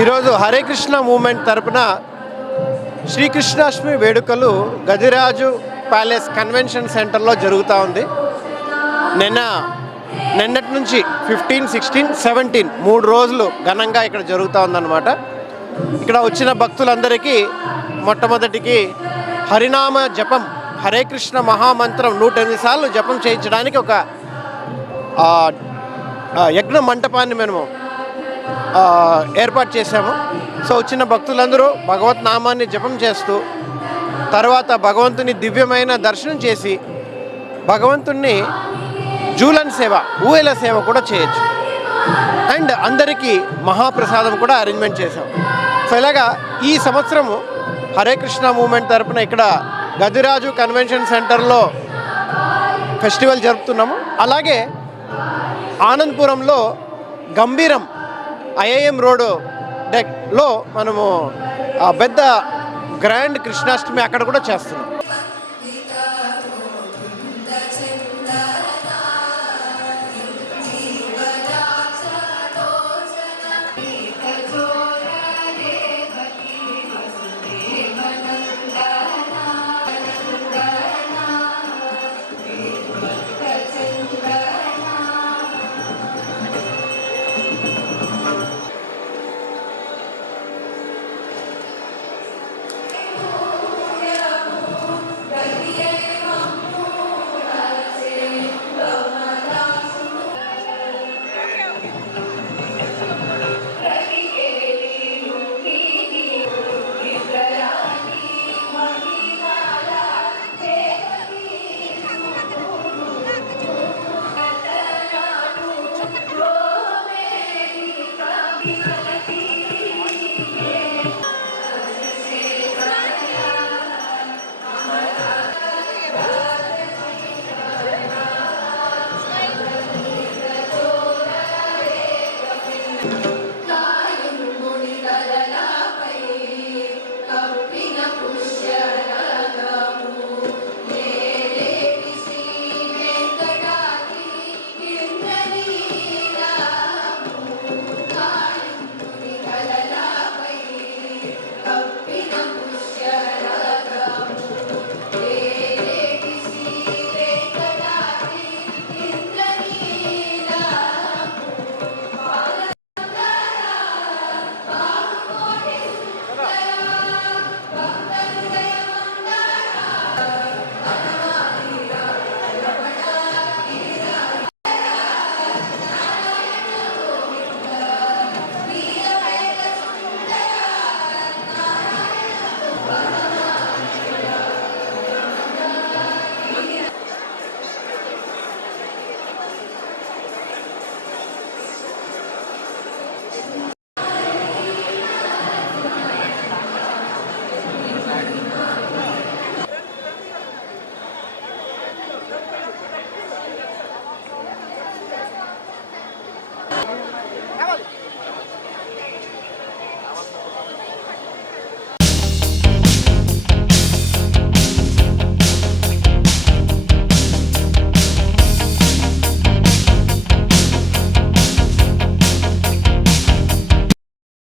ఈరోజు హరే కృష్ణ మూవ్మెంట్ తరపున శ్రీకృష్ణాష్టమి వేడుకలు గదిరాజు ప్యాలెస్ కన్వెన్షన్ సెంటర్లో జరుగుతూ ఉంది. నిన్నటి నుంచి 15, 16, 17 3 రోజులు ఘనంగా ఇక్కడ జరుగుతూ ఉందన్నమాట. ఇక్కడ వచ్చిన భక్తులందరికీ మొట్టమొదటికి హరినామ జపం, హరే కృష్ణ మహామంత్రం 108 సార్లు జపం చేయించడానికి ఒక యజ్ఞ మంటపాన్ని మేము ఏర్పాటు చేశాము. సో వచ్చిన భక్తులందరూ భగవత్ నామాన్ని జపం చేస్తూ తర్వాత భగవంతుని దివ్యమైన దర్శనం చేసి భగవంతుణ్ణి జూలన్ సేవ, ఊయల సేవ కూడా చేయొచ్చు. అండ్ అందరికీ మహాప్రసాదం కూడా అరేంజ్మెంట్ చేశాం. సో ఇలాగా ఈ సంవత్సరము హరే కృష్ణ మూవ్మెంట్ తరపున ఇక్కడ గదిరాజు కన్వెన్షన్ సెంటర్లో ఫెస్టివల్ జరుపుతున్నాము. అలాగే ఆనందపురంలో గంభీరం ఐఐఎం రోడ్ డెక్లో మనము పెద్ద గ్రాండ్ కృష్ణాష్టమి అక్కడ కూడా చేస్తున్నాం.